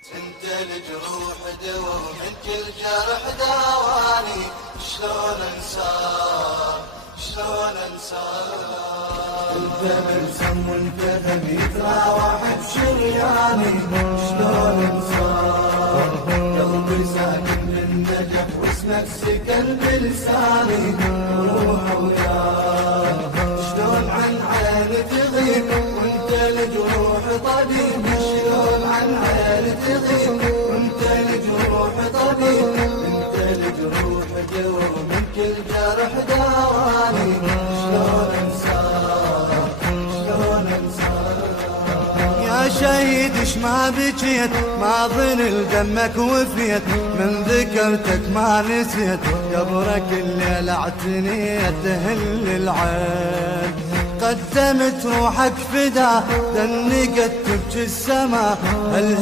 انت الجروح دوا من كل جرح داواني، شلون انساك شلون انساك. انت ملزم وانت ذنبي تراوح بشرياني، شلون انساك. قلبي ساكن بالنجف واسمك سكن بلساني، روح وياك شلون عن عيني تغيب وانت الجروح طبيب، شلون عن عيني تغيب وانت الجروح طبيب. انت الجروح دوا من كل جرح داواني، شلون انساك شلون انساك. يا شهيد اش ما بجيت ما ظن دمك وفيت، من ذكرتك ما نسيت قبرك الليل اعتنيت تهل العين. قدمت روحك فدا دنقت تبكي السما.